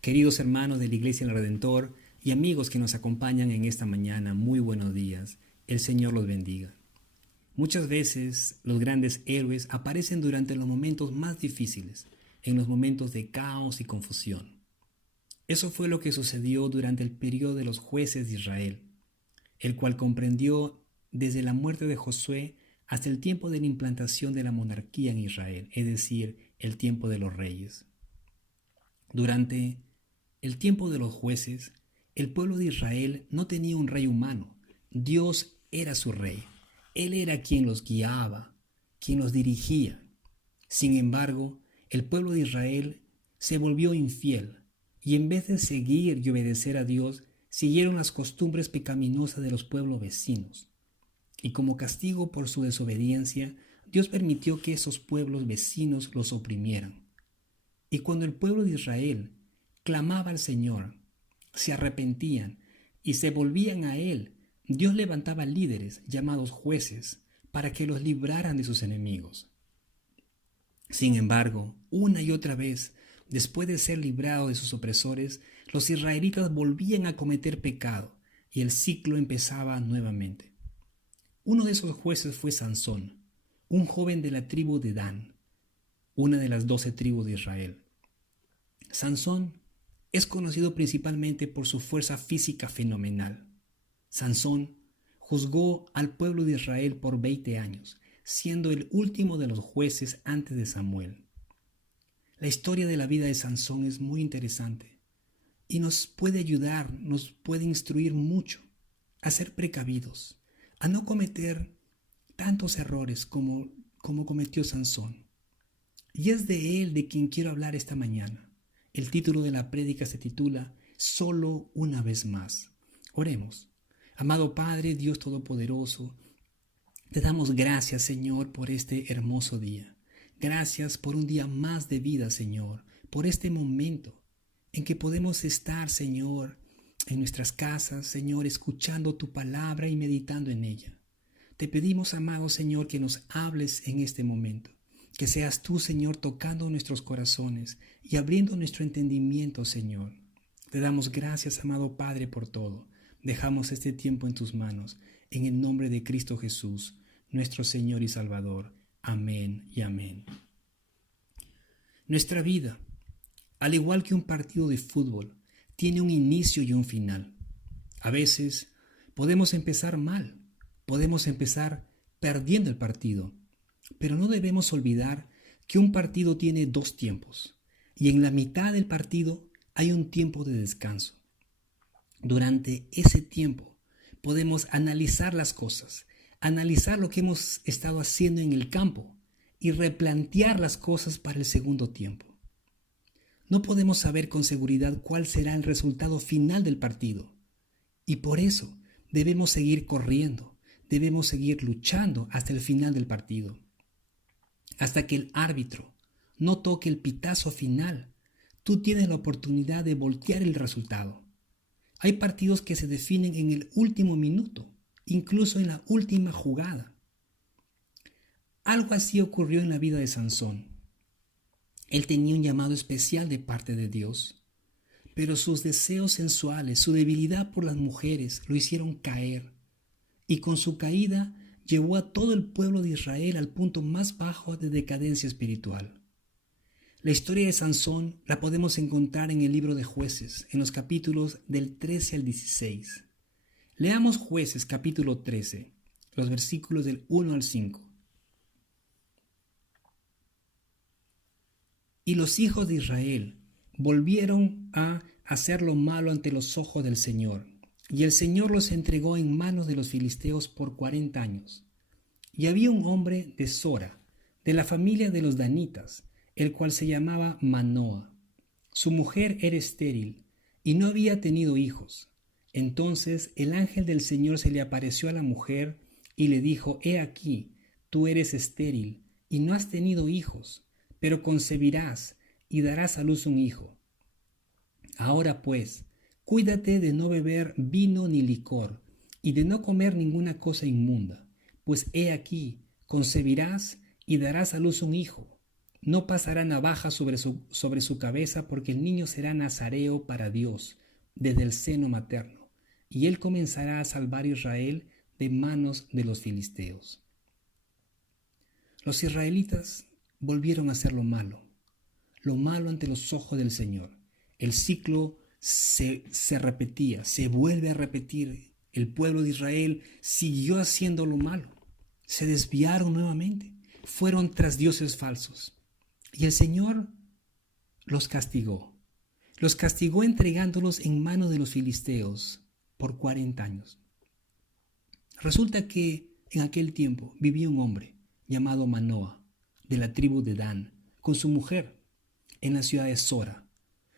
Queridos hermanos de la Iglesia del Redentor y amigos que nos acompañan en esta mañana, muy buenos días. El Señor los bendiga. Muchas veces los grandes héroes aparecen durante los momentos más difíciles, en los momentos de caos y confusión. Eso fue lo que sucedió durante el periodo de los jueces de Israel, el cual comprendió desde la muerte de Josué hasta el tiempo de la implantación de la monarquía en Israel, es decir, el tiempo de los reyes. Durante el tiempo de los jueces, el pueblo de Israel no tenía un rey humano. Dios era su rey. Él era quien los guiaba, quien los dirigía. Sin embargo, el pueblo de Israel se volvió infiel y en vez de seguir y obedecer a Dios, siguieron las costumbres pecaminosas de los pueblos vecinos. Y como castigo por su desobediencia, Dios permitió que esos pueblos vecinos los oprimieran. Y cuando el pueblo de Israel clamaba al Señor, se arrepentían y se volvían a Él, Dios levantaba líderes llamados jueces para que los libraran de sus enemigos. Sin embargo, una y otra vez, después de ser librados de sus opresores, los israelitas volvían a cometer pecado y el ciclo empezaba nuevamente. Uno de esos jueces fue Sansón, un joven de la tribu de Dan, una de las 12 tribus de Israel. Sansón es conocido principalmente por su fuerza física fenomenal. Sansón juzgó al pueblo de Israel por 20 años, siendo el último de los jueces antes de Samuel. La historia de la vida de Sansón es muy interesante y nos puede ayudar, nos puede instruir mucho a ser precavidos, a no cometer tantos errores como cometió Sansón. Y es de él de quien quiero hablar esta mañana. El título de la prédica se titula Solo una vez más. Oremos. Amado Padre, Dios Todopoderoso, te damos gracias, Señor, por este hermoso día. Gracias por un día más de vida, Señor, por este momento en que podemos estar, Señor, en nuestras casas, Señor, escuchando tu palabra y meditando en ella. Te pedimos, amado Señor, que nos hables en este momento. Que seas tú, Señor, tocando nuestros corazones y abriendo nuestro entendimiento, Señor. Te damos gracias, amado Padre, por todo. Dejamos este tiempo en tus manos, en el nombre de Cristo Jesús, nuestro Señor y Salvador. Amén y amén. Nuestra vida, al igual que un partido de fútbol, tiene un inicio y un final. A veces podemos empezar mal, podemos empezar perdiendo el partido. Pero no debemos olvidar que un partido tiene 2 tiempos y en la mitad del partido hay un tiempo de descanso. Durante ese tiempo podemos analizar las cosas, analizar lo que hemos estado haciendo en el campo y replantear las cosas para el segundo tiempo. No podemos saber con seguridad cuál será el resultado final del partido y por eso debemos seguir corriendo, debemos seguir luchando hasta el final del partido. Hasta que el árbitro no toque el pitazo final, tú tienes la oportunidad de voltear el resultado. Hay partidos que se definen en el último minuto, incluso en la última jugada. Algo así ocurrió en la vida de Sansón. Él tenía un llamado especial de parte de Dios, pero sus deseos sensuales, su debilidad por las mujeres lo hicieron caer, y con su caída llevó a todo el pueblo de Israel al punto más bajo de decadencia espiritual. La historia de Sansón la podemos encontrar en el libro de Jueces, en los capítulos del 13 al 16. Leamos Jueces capítulo 13, los versículos del 1 al 5. Y los hijos de Israel volvieron a hacer lo malo ante los ojos del Señor, y el Señor los entregó en manos de los filisteos por 40 años. Y había un hombre de Sora, de la familia de los danitas, el cual se llamaba Manoa. Su mujer era estéril y no había tenido hijos. Entonces el ángel del Señor se le apareció a la mujer y le dijo: He aquí, tú eres estéril y no has tenido hijos, pero concebirás y darás a luz un hijo. Ahora pues, cuídate de no beber vino ni licor, y de no comer ninguna cosa inmunda, pues he aquí, concebirás y darás a luz un hijo, No pasará navaja sobre su cabeza, porque el niño será nazareo para Dios desde el seno materno, y él comenzará a salvar a Israel de manos de los filisteos. Los israelitas volvieron a hacer lo malo ante los ojos del Señor. El ciclo se repetía, se vuelve a repetir. El pueblo de Israel siguió haciendo lo malo. Se desviaron nuevamente. Fueron tras dioses falsos. Y el Señor los castigó. Los castigó entregándolos en manos de los filisteos por 40 años. Resulta que en aquel tiempo vivía un hombre llamado Manoa, de la tribu de Dan, con su mujer, en la ciudad de Sora,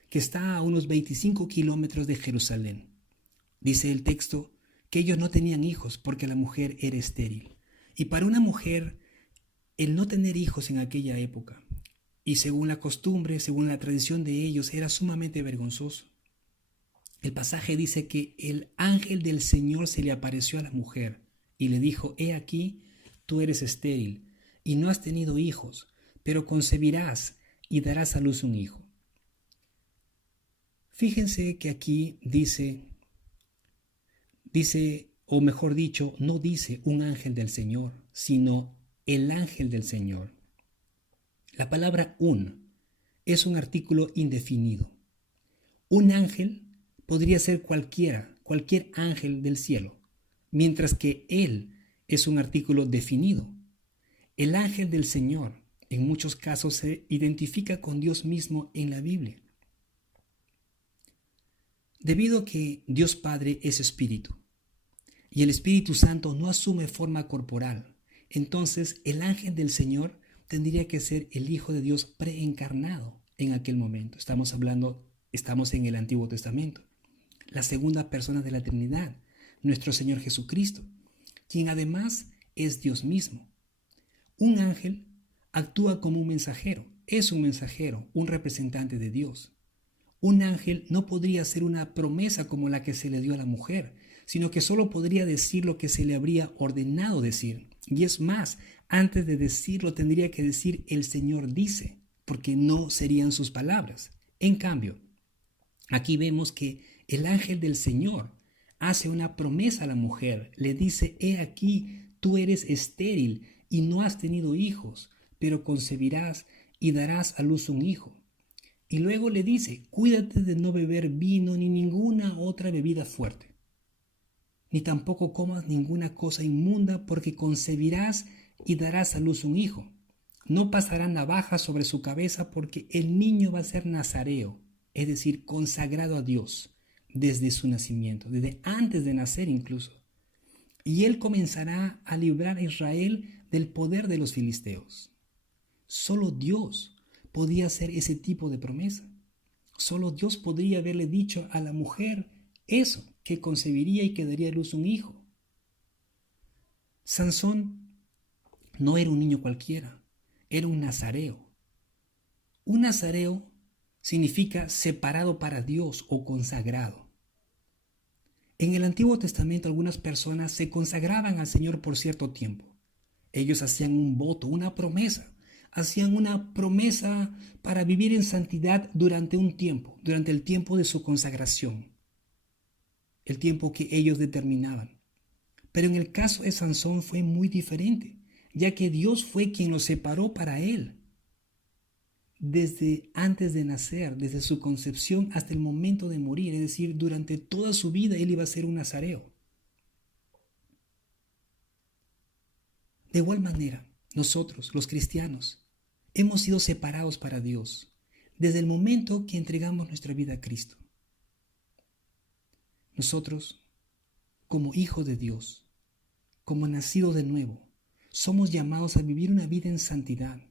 que está a unos 25 kilómetros de Jerusalén. Dice el texto que ellos no tenían hijos porque la mujer era estéril. Y para una mujer, el no tener hijos en aquella época, y según la costumbre, según la tradición de ellos, era sumamente vergonzoso. El pasaje dice que el ángel del Señor se le apareció a la mujer y le dijo: he aquí, tú eres estéril y no has tenido hijos, pero concebirás y darás a luz un hijo. Fíjense que aquí dice, o mejor dicho, no dice un ángel del Señor, sino el ángel del Señor. La palabra es un artículo indefinido. Un ángel podría ser cualquier ángel del cielo, mientras que él es un artículo definido. El ángel del Señor en muchos casos se identifica con Dios mismo en la Biblia. Debido a que Dios Padre es espíritu y el Espíritu Santo no asume forma corporal, entonces el ángel del Señor tendría que ser el Hijo de Dios preencarnado en aquel momento. Estamos en el Antiguo Testamento. La segunda persona de la Trinidad, nuestro Señor Jesucristo, quien además es Dios mismo. Un ángel actúa como un mensajero, es un mensajero, un representante de Dios. Un ángel no podría hacer una promesa como la que se le dio a la mujer, sino que solo podría decir lo que se le habría ordenado decir. Y es más, antes de decirlo tendría que decir el Señor dice, porque no serían sus palabras. En cambio, aquí vemos que el ángel del Señor hace una promesa a la mujer, le dice: he aquí, tú eres estéril y no has tenido hijos, pero concebirás y darás a luz un hijo. Y luego le dice: cuídate de no beber vino ni ninguna otra bebida fuerte, ni tampoco comas ninguna cosa inmunda, porque concebirás y darás a luz un hijo. No pasará navaja sobre su cabeza, porque el niño va a ser nazareo, es decir, consagrado a Dios desde su nacimiento, desde antes de nacer incluso. Y él comenzará a librar a Israel del poder de los filisteos. Solo Dios podía hacer ese tipo de promesa. Solo Dios podría haberle dicho a la mujer eso, que concebiría y que daría a luz un hijo. Sansón no era un niño cualquiera, era un nazareo. Un nazareo significa separado para Dios o consagrado. En el Antiguo Testamento algunas personas se consagraban al Señor por cierto tiempo. Ellos hacían un voto, una promesa. Hacían una promesa para vivir en santidad durante un tiempo, durante el tiempo de su consagración, el tiempo que ellos determinaban. Pero en el caso de Sansón fue muy diferente, ya que Dios fue quien lo separó para él. Desde antes de nacer, desde su concepción hasta el momento de morir, es decir, durante toda su vida él iba a ser un nazareo. De igual manera, nosotros, los cristianos, hemos sido separados para Dios desde el momento que entregamos nuestra vida a Cristo. Nosotros, como hijos de Dios, como nacidos de nuevo, somos llamados a vivir una vida en santidad.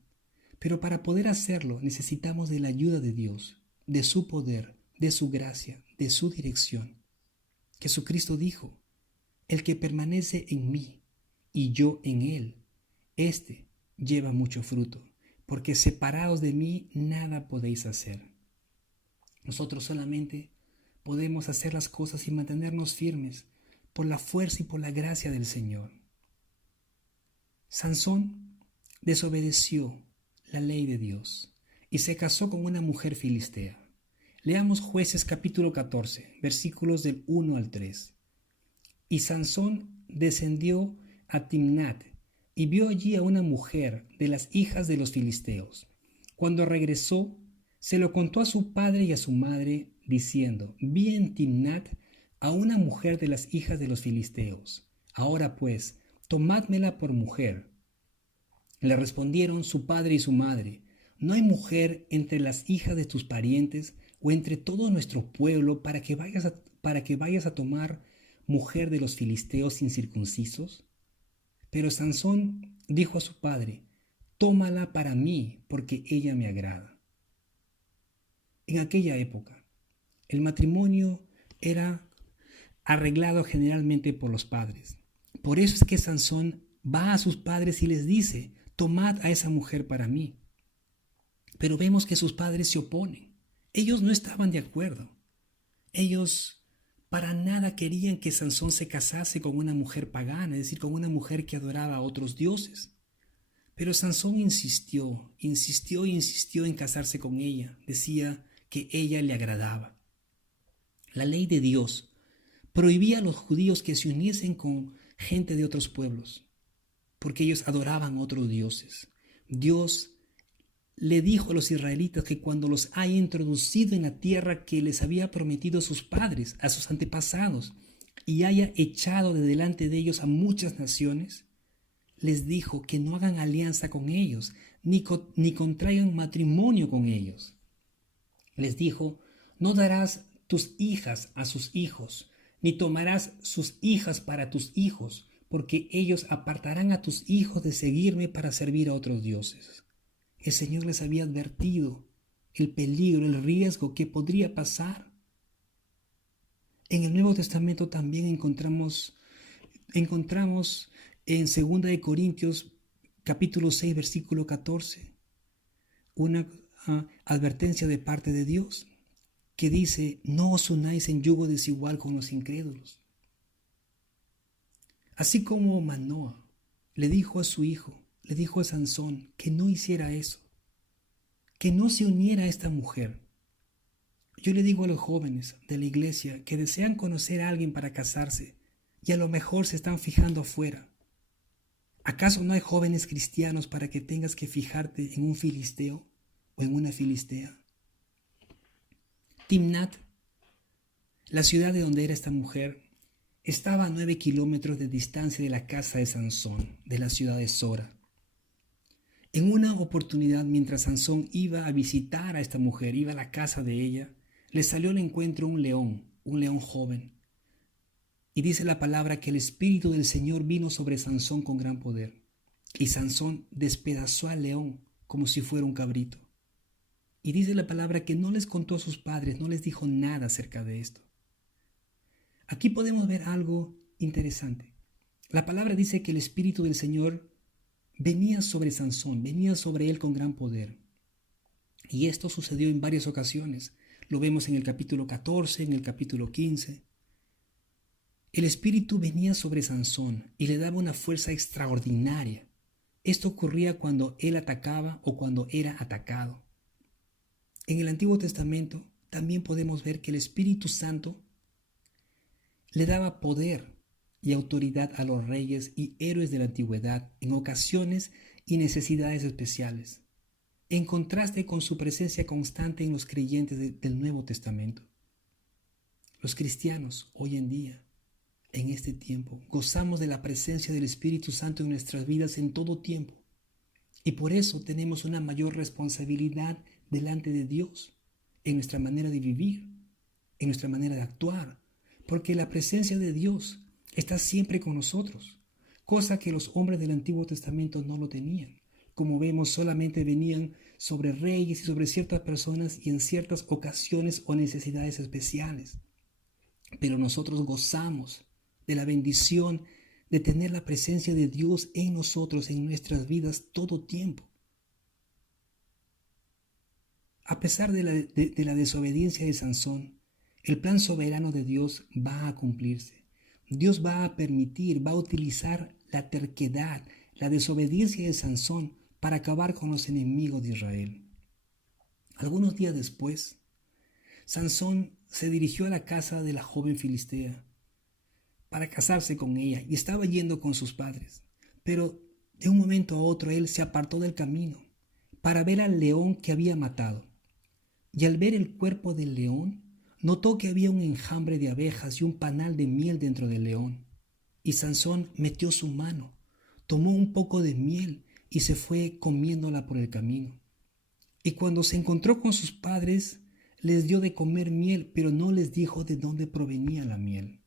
Pero para poder hacerlo necesitamos de la ayuda de Dios, de su poder, de su gracia, de su dirección. Jesucristo dijo: el que permanece en mí y yo en él, éste lleva mucho fruto, porque separados de mí nada podéis hacer. Nosotros solamente podemos hacer las cosas y mantenernos firmes por la fuerza y por la gracia del Señor. Sansón desobedeció la ley de Dios y se casó con una mujer filistea. Leamos Jueces capítulo 14, versículos del 1 al 3. Y Sansón descendió a Timnat y vio allí a una mujer de las hijas de los filisteos. Cuando regresó, se lo contó a su padre y a su madre, diciendo: vi en Timnat a una mujer de las hijas de los filisteos. Ahora pues, tomádmela por mujer. Le respondieron su padre y su madre: no hay mujer entre las hijas de tus parientes o entre todo nuestro pueblo para que vayas a tomar mujer de los filisteos incircuncisos. Pero Sansón dijo a su padre: tómala para mí, porque ella me agrada. En aquella época, el matrimonio era arreglado generalmente por los padres. Por eso es que Sansón va a sus padres y les dice: tomad a esa mujer para mí. Pero vemos que sus padres se oponen. Ellos no estaban de acuerdo. Ellos para nada querían que Sansón se casase con una mujer pagana, es decir, con una mujer que adoraba a otros dioses. Pero Sansón insistió en casarse con ella. Decía que ella le agradaba. La ley de Dios prohibía a los judíos que se uniesen con gente de otros pueblos, porque ellos adoraban a otros dioses. Dios le dijo a los israelitas que cuando los haya introducido en la tierra que les había prometido a sus padres, a sus antepasados, y haya echado de delante de ellos a muchas naciones, les dijo que no hagan alianza con ellos, ni contraigan matrimonio con ellos. Les dijo: no darás tus hijas a sus hijos, ni tomarás sus hijas para tus hijos, porque ellos apartarán a tus hijos de seguirme para servir a otros dioses. El Señor les había advertido el peligro, el riesgo que podría pasar. En el Nuevo Testamento también encontramos en 2 de Corintios capítulo 6 versículo 14 una advertencia de parte de Dios que dice: no os unáis en yugo desigual con los incrédulos. Así como Manoah le dijo a su hijo, le dijo a Sansón que no hiciera eso, que no se uniera a esta mujer. Yo le digo a los jóvenes de la iglesia que desean conocer a alguien para casarse y a lo mejor se están fijando afuera. ¿Acaso no hay jóvenes cristianos para que tengas que fijarte en un filisteo o en una filistea? Timnat, la ciudad de donde era esta mujer, estaba a 9 kilómetros de distancia de la casa de Sansón, de la ciudad de Sora. En una oportunidad, mientras Sansón iba a visitar a esta mujer, iba a la casa de ella, le salió al encuentro un león joven. Y dice la palabra que el Espíritu del Señor vino sobre Sansón con gran poder. Y Sansón despedazó al león como si fuera un cabrito. Y dice la palabra que no les contó a sus padres, no les dijo nada acerca de esto. Aquí podemos ver algo interesante. La palabra dice que el Espíritu del Señor venía sobre Sansón, venía sobre él con gran poder. Y esto sucedió en varias ocasiones. Lo vemos en el capítulo 14, en el capítulo 15. El Espíritu venía sobre Sansón y le daba una fuerza extraordinaria. Esto ocurría cuando él atacaba o cuando era atacado. En el Antiguo Testamento también podemos ver que el Espíritu Santo le daba poder y autoridad a los reyes y héroes de la antigüedad en ocasiones y necesidades especiales, en contraste con su presencia constante en los creyentes del Nuevo Testamento. Los cristianos hoy en día, en este tiempo, gozamos de la presencia del Espíritu Santo en nuestras vidas en todo tiempo, y por eso tenemos una mayor responsabilidad delante de Dios en nuestra manera de vivir, en nuestra manera de actuar, porque la presencia de Dios está siempre con nosotros, cosa que los hombres del Antiguo Testamento no lo tenían. Como vemos, solamente venían sobre reyes y sobre ciertas personas y en ciertas ocasiones o necesidades especiales. Pero nosotros gozamos de la bendición de tener la presencia de Dios en nosotros, en nuestras vidas, todo tiempo. A pesar de la desobediencia de Sansón, el plan soberano de Dios va a cumplirse. Dios va a permitir, va a utilizar la terquedad, la desobediencia de Sansón para acabar con los enemigos de Israel. Algunos días después, Sansón se dirigió a la casa de la joven filistea para casarse con ella y estaba yendo con sus padres. Pero de un momento a otro él se apartó del camino para ver al león que había matado. Y al ver el cuerpo del león, notó que había un enjambre de abejas y un panal de miel dentro del león. Y Sansón metió su mano, tomó un poco de miel y se fue comiéndola por el camino. Y cuando se encontró con sus padres, les dio de comer miel, pero no les dijo de dónde provenía la miel.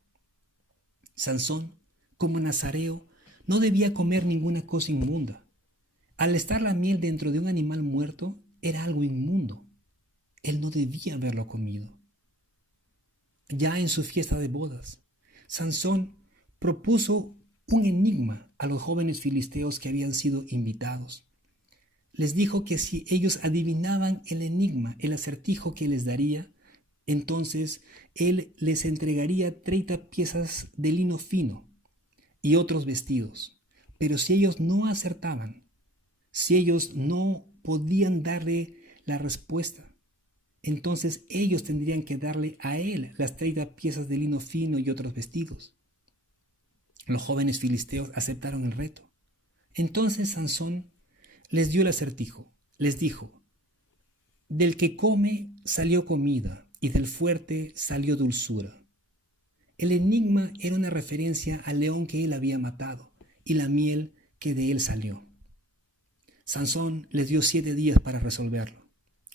Sansón, como nazareo, no debía comer ninguna cosa inmunda. Al estar la miel dentro de un animal muerto, era algo inmundo. Él no debía haberlo comido. Ya en su fiesta de bodas, Sansón propuso un enigma a los jóvenes filisteos que habían sido invitados. Les dijo que si ellos adivinaban el enigma, el acertijo que les daría, entonces él les entregaría 30 piezas de lino fino y otros vestidos. Pero si ellos no acertaban, si ellos no podían darle la respuesta, entonces ellos tendrían que darle a él las 30 piezas de lino fino y otros vestidos. Los jóvenes filisteos aceptaron el reto. Entonces Sansón les dio el acertijo. Les dijo: del que come salió comida y del fuerte salió dulzura. El enigma era una referencia al león que él había matado y la miel que de él salió. Sansón les dio 7 días para resolverlo,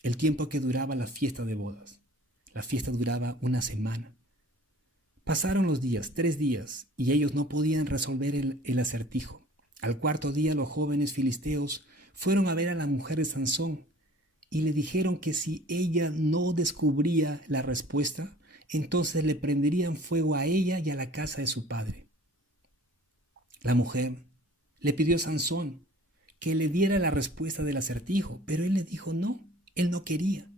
el tiempo que duraba la fiesta de bodas. La fiesta duraba una semana. Pasaron los días, 3 días, y ellos no podían resolver el acertijo. Al 4.º día los jóvenes filisteos fueron a ver a la mujer de Sansón y le dijeron que si ella no descubría la respuesta, entonces le prenderían fuego a ella y a la casa de su padre. La mujer le pidió a Sansón que le diera la respuesta del acertijo, pero él le dijo no, él no quería.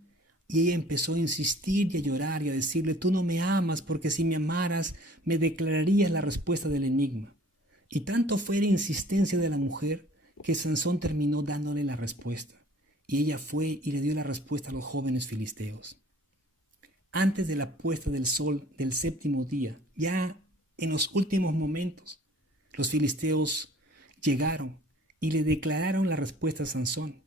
Y ella empezó a insistir y a llorar y a decirle: tú no me amas, porque si me amaras me declararías la respuesta del enigma. Y tanto fue la insistencia de la mujer que Sansón terminó dándole la respuesta. Y ella fue y le dio la respuesta a los jóvenes filisteos. Antes de la puesta del sol del 7.º día, ya en los últimos momentos, los filisteos llegaron y le declararon la respuesta a Sansón.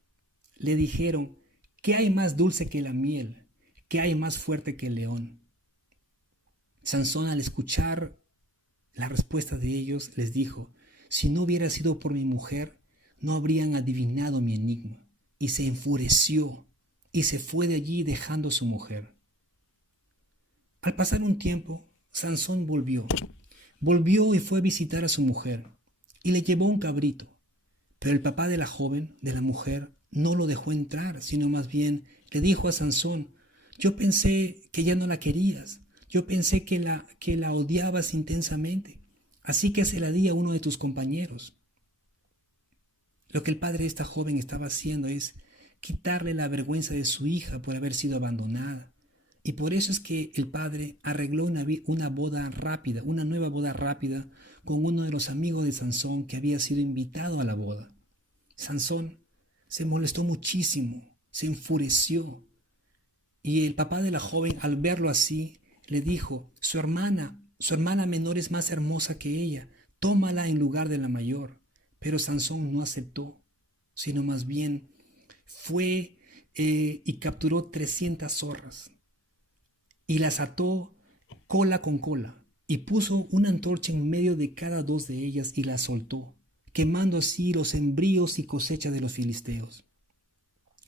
Le dijeron: ¿qué hay más dulce que la miel? ¿Qué hay más fuerte que el león? Sansón, al escuchar la respuesta de ellos, les dijo: si no hubiera sido por mi mujer, no habrían adivinado mi enigma. Y se enfureció y se fue de allí dejando a su mujer. Al pasar un tiempo, Sansón volvió y fue a visitar a su mujer y le llevó un cabrito. Pero el papá de la joven, de la mujer, no lo dejó entrar, sino más bien le dijo a Sansón: yo pensé que ya no la querías, yo pensé que la odiabas intensamente, así que se la di a uno de tus compañeros. Lo que el padre de esta joven estaba haciendo es quitarle la vergüenza de su hija por haber sido abandonada. Y por eso es que el padre arregló una boda rápida, una nueva boda rápida con uno de los amigos de Sansón que había sido invitado a la boda. Sansón se molestó muchísimo, se enfureció. Y el papá de la joven, al verlo así, le dijo: su hermana menor es más hermosa que ella, tómala en lugar de la mayor. Pero Sansón no aceptó, sino más bien fue y capturó 300 zorras y las ató cola con cola y puso una antorcha en medio de cada 2 de ellas y las soltó, quemando así los sembríos y cosechas de los filisteos.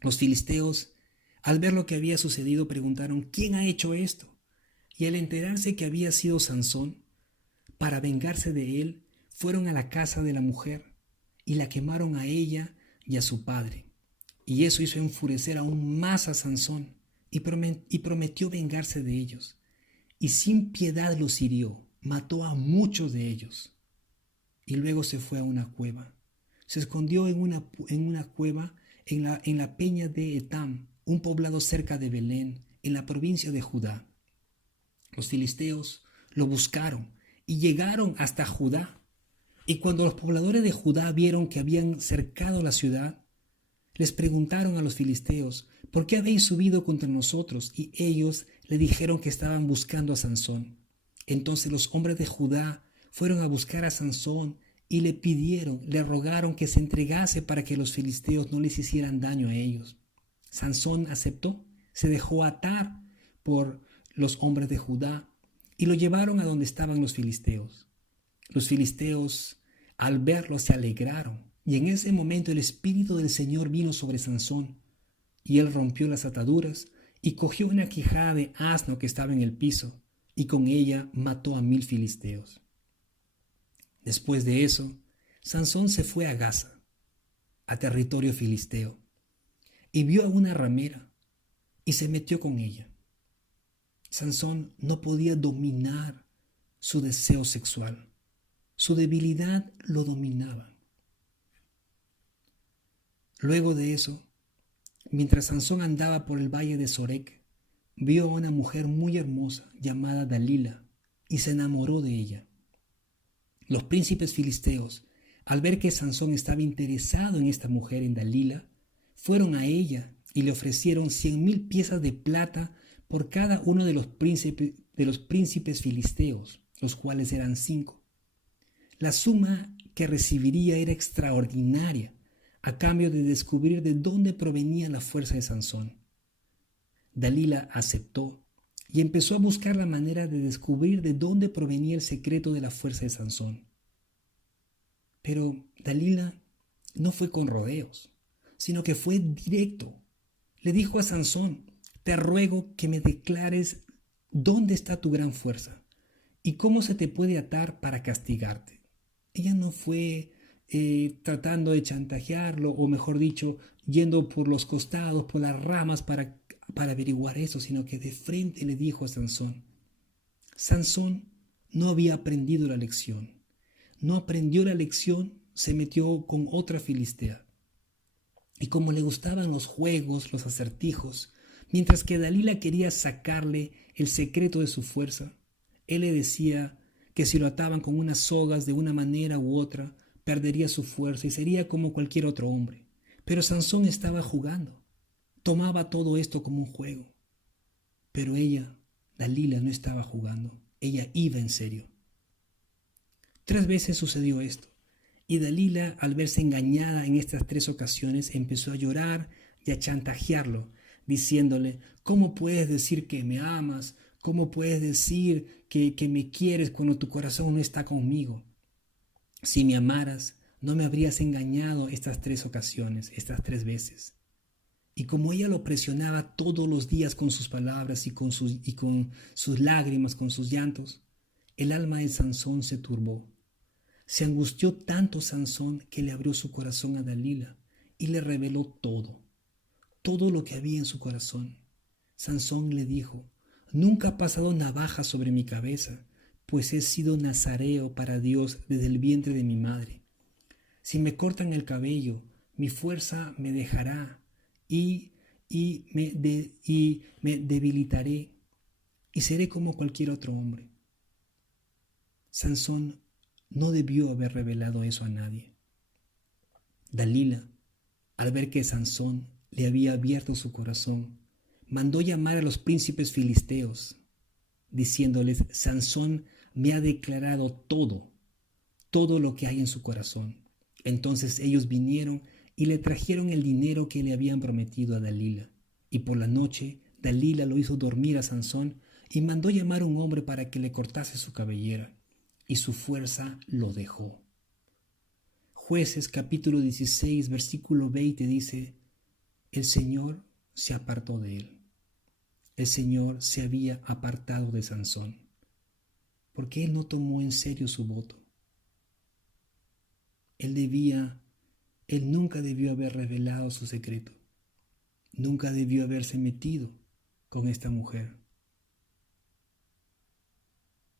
Los filisteos, al ver lo que había sucedido, preguntaron: ¿quién ha hecho esto? Y al enterarse que había sido Sansón, para vengarse de él, fueron a la casa de la mujer y la quemaron a ella y a su padre. Y eso hizo enfurecer aún más a Sansón y prometió vengarse de ellos. Y sin piedad los hirió, mató a muchos de ellos. Y luego se fue a una cueva. Se escondió en una cueva en la peña de Etam, un poblado cerca de Belén, en la provincia de Judá. Los filisteos lo buscaron y llegaron hasta Judá. Y cuando los pobladores de Judá vieron que habían cercado la ciudad, Les preguntaron a los filisteos: ¿por qué habéis subido contra nosotros? Y ellos le dijeron que estaban buscando a Sansón. Entonces los hombres de Judá fueron a buscar a Sansón y le rogaron que se entregase para que los filisteos no les hicieran daño a ellos. Sansón aceptó, se dejó atar por los hombres de Judá y lo llevaron a donde estaban los filisteos. Los filisteos, al verlo, se alegraron, y en ese momento el Espíritu del Señor vino sobre Sansón, y él rompió las ataduras y cogió una quijada de asno que estaba en el piso, y con ella mató a 1000 filisteos. Después de eso, Sansón se fue a Gaza, a territorio filisteo, y vio a una ramera, y se metió con ella. Sansón no podía dominar su deseo sexual. Su debilidad lo dominaba. Luego de eso, mientras Sansón andaba por el valle de Sorek, vio a una mujer muy hermosa llamada Dalila y se enamoró de ella. Los príncipes filisteos, al ver que Sansón estaba interesado en esta mujer, en Dalila, fueron a ella y le ofrecieron 100,000 piezas de plata por cada uno de los príncipes filisteos, los cuales eran 5. La suma que recibiría era extraordinaria, a cambio de descubrir de dónde provenía la fuerza de Sansón. Dalila aceptó y empezó a buscar la manera de descubrir de dónde provenía el secreto de la fuerza de Sansón. Pero Dalila no fue con rodeos, sino que fue directo. Le dijo a Sansón: te ruego que me declares dónde está tu gran fuerza y cómo se te puede atar para castigarte. Ella no fue tratando de chantajearlo, o mejor dicho, yendo por los costados, por las ramas para averiguar eso, sino que de frente le dijo a Sansón. Sansón no había aprendido la lección. No aprendió la lección, se metió con otra filistea. Y como le gustaban los juegos, los acertijos, mientras que Dalila quería sacarle el secreto de su fuerza, él le decía que si lo ataban con unas sogas de una manera u otra, perdería su fuerza y sería como cualquier otro hombre. Pero Sansón estaba jugando. Tomaba todo esto como un juego. Pero ella, Dalila, no estaba jugando. Ella iba en serio. 3 veces sucedió esto. Y Dalila, al verse engañada en estas 3 ocasiones, empezó a llorar y a chantajearlo, diciéndole: ¿cómo puedes decir que me amas? ¿Cómo puedes decir que me quieres cuando tu corazón no está conmigo? Si me amaras, no me habrías engañado estas 3 ocasiones, estas 3 veces. Y como ella lo presionaba todos los días con sus palabras y con sus lágrimas, con sus llantos, el alma de Sansón se turbó. Se angustió tanto Sansón que le abrió su corazón a Dalila y le reveló todo lo que había en su corazón. Sansón le dijo: nunca ha pasado navaja sobre mi cabeza, pues he sido nazareo para Dios desde el vientre de mi madre. Si me cortan el cabello, mi fuerza me dejará y me debilitaré y seré como cualquier otro hombre. Sansón no debió haber revelado eso a nadie. Dalila, al ver que Sansón le había abierto su corazón, mandó llamar a los príncipes filisteos, diciéndoles: Sansón me ha declarado todo lo que hay en su corazón. Entonces ellos vinieron y le trajeron el dinero que le habían prometido a Dalila. Y por la noche Dalila lo hizo dormir a Sansón y mandó llamar a un hombre para que le cortase su cabellera, y su fuerza lo dejó. Jueces capítulo 16 versículo 20 dice: el Señor se apartó de él. El Señor se había apartado de Sansón, porque él no tomó en serio su voto. Él nunca debió haber revelado su secreto. Nunca debió haberse metido con esta mujer.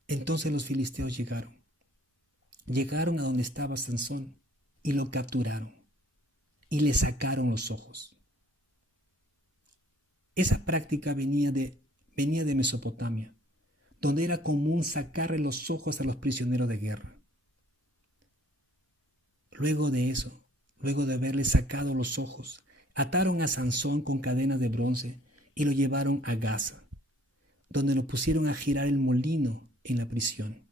Entonces los filisteos llegaron a donde estaba Sansón y lo capturaron y le sacaron los ojos. Esa práctica venía de Mesopotamia, donde era común sacarle los ojos a los prisioneros de guerra. Luego de eso, luego de haberle sacado los ojos, Ataron a Sansón con cadenas de bronce y lo llevaron a Gaza, donde lo pusieron a girar el molino en la prisión.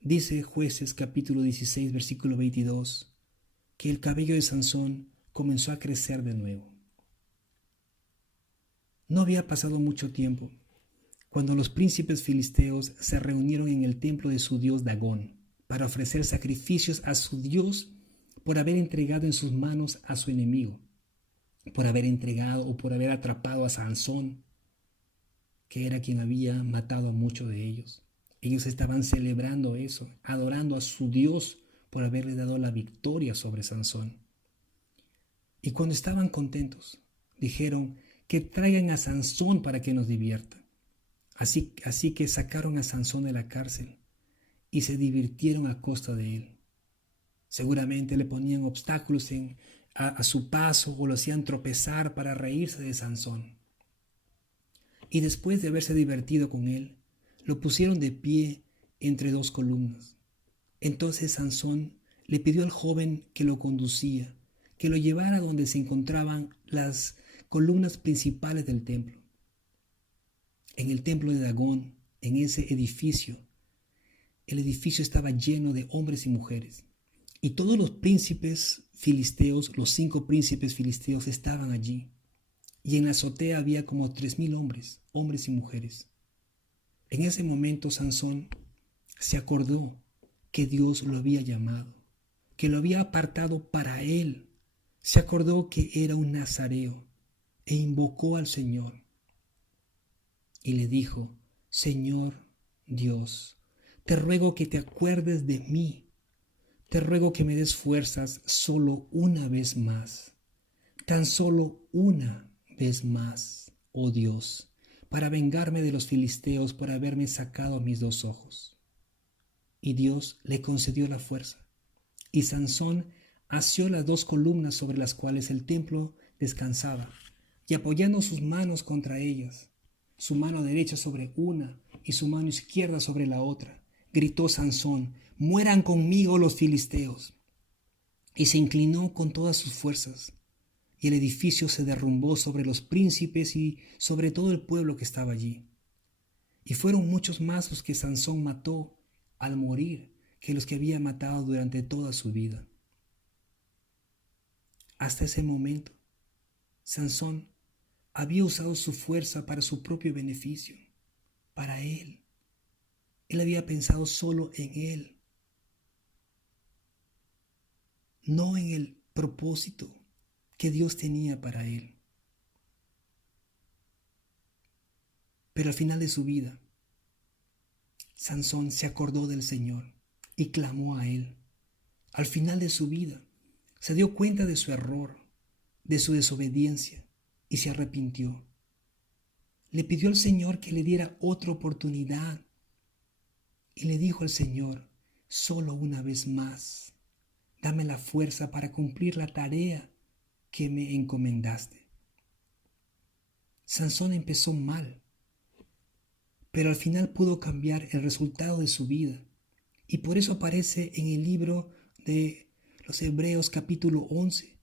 Dice Jueces capítulo 16, versículo 22, que el cabello de Sansón comenzó a crecer de nuevo. No había pasado mucho tiempo cuando los príncipes filisteos se reunieron en el templo de su dios Dagón para ofrecer sacrificios a su dios por haber entregado en sus manos a su enemigo, por haber entregado o por haber atrapado a Sansón, que era quien había matado a muchos de ellos. Ellos estaban celebrando eso, adorando a su Dios por haberle dado la victoria sobre Sansón. Y cuando estaban contentos, dijeron que traigan a Sansón para que nos divierta. Así que sacaron a Sansón de la cárcel y se divirtieron a costa de él. Seguramente le ponían obstáculos a su paso o lo hacían tropezar para reírse de Sansón. Y después de haberse divertido con él, lo pusieron de pie entre dos columnas. Entonces Sansón le pidió al joven que lo conducía que lo llevara donde se encontraban las columnas principales del templo. En el templo de Dagón, en ese edificio, el edificio estaba lleno de hombres y mujeres. Y todos los príncipes filisteos, los 5 príncipes filisteos estaban allí. Y en la azotea había como 3,000 hombres y mujeres. En ese momento Sansón se acordó que Dios lo había llamado, que lo había apartado para él. Se acordó que era un nazareo e invocó al Señor. Y le dijo: Señor Dios, te ruego que te acuerdes de mí. Te ruego que me des fuerzas solo una vez más, tan solo una vez más, oh Dios, para vengarme de los filisteos por haberme sacado mis 2 ojos. Y Dios le concedió la fuerza, y Sansón asió las 2 columnas sobre las cuales el templo descansaba, y apoyando sus manos contra ellas, su mano derecha sobre una y su mano izquierda sobre la otra, gritó Sansón: mueran conmigo los filisteos. Y se inclinó con todas sus fuerzas, y el edificio se derrumbó sobre los príncipes y sobre todo el pueblo que estaba allí. Y fueron muchos más los que Sansón mató al morir que los que había matado durante toda su vida. Hasta ese momento, Sansón había usado su fuerza para su propio beneficio, para él. Él había pensado solo en él, no en el propósito que Dios tenía para él. Pero al final de su vida, Sansón se acordó del Señor y clamó a él. Al final de su vida, se dio cuenta de su error, de su desobediencia, y se arrepintió. Le pidió al Señor que le diera otra oportunidad y le dijo al Señor: solo una vez más, dame la fuerza para cumplir la tarea que me encomendaste. Sansón empezó mal, pero al final pudo cambiar el resultado de su vida, y por eso aparece en el libro de los Hebreos capítulo 11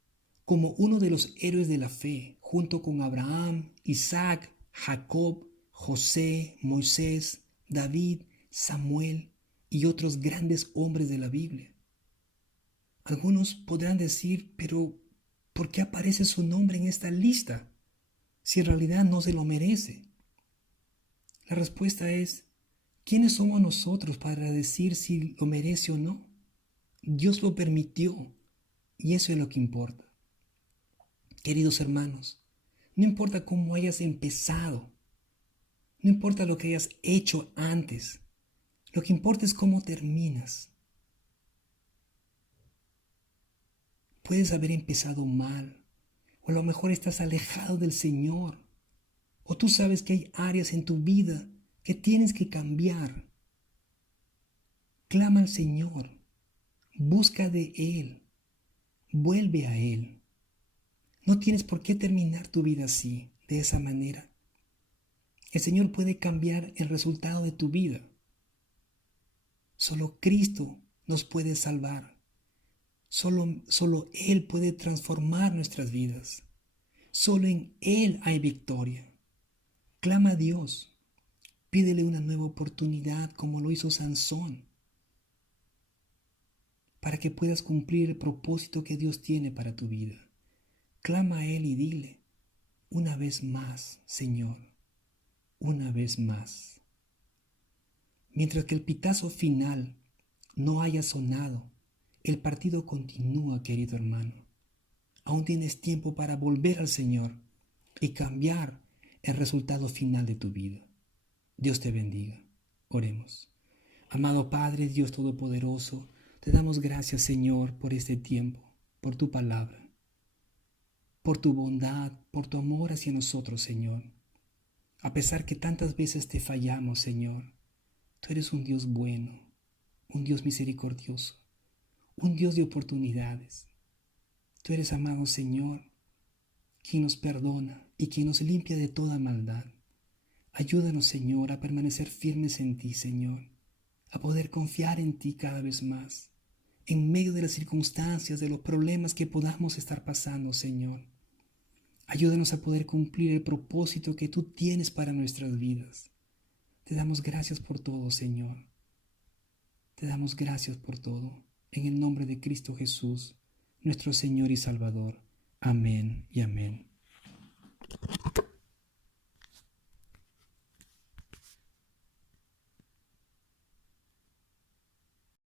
como uno de los héroes de la fe, junto con Abraham, Isaac, Jacob, José, Moisés, David, Samuel y otros grandes hombres de la Biblia. Algunos podrán decir: pero ¿por qué aparece su nombre en esta lista si en realidad no se lo merece? La respuesta es: ¿quiénes somos nosotros para decir si lo merece o no? Dios lo permitió y eso es lo que importa. Queridos hermanos, no importa cómo hayas empezado, no importa lo que hayas hecho antes, lo que importa es cómo terminas. Puedes haber empezado mal, o a lo mejor estás alejado del Señor, o tú sabes que hay áreas en tu vida que tienes que cambiar. Clama al Señor, busca de Él, vuelve a Él. No tienes por qué terminar tu vida así, de esa manera. El Señor puede cambiar el resultado de tu vida. Solo Cristo nos puede salvar. Solo Él puede transformar nuestras vidas. Solo en Él hay victoria. Clama a Dios. Pídele una nueva oportunidad como lo hizo Sansón, para que puedas cumplir el propósito que Dios tiene para tu vida. Clama a Él y dile, una vez más, Señor, una vez más. Mientras que el pitazo final no haya sonado, el partido continúa, querido hermano. Aún tienes tiempo para volver al Señor y cambiar el resultado final de tu vida. Dios te bendiga. Oremos. Amado Padre, Dios Todopoderoso, te damos gracias, Señor, por este tiempo, por tu palabra, por tu bondad, por tu amor hacia nosotros, Señor. A pesar que tantas veces te fallamos, Señor, tú eres un Dios bueno, un Dios misericordioso, un Dios de oportunidades. Tú eres, amado Señor, quien nos perdona y quien nos limpia de toda maldad. Ayúdanos, Señor, a permanecer firmes en ti, Señor, a poder confiar en ti cada vez más, en medio de las circunstancias, de los problemas que podamos estar pasando, Señor. Ayúdanos a poder cumplir el propósito que tú tienes para nuestras vidas. Te damos gracias por todo, Señor. Te damos gracias por todo. En el nombre de Cristo Jesús, nuestro Señor y Salvador. Amén y amén.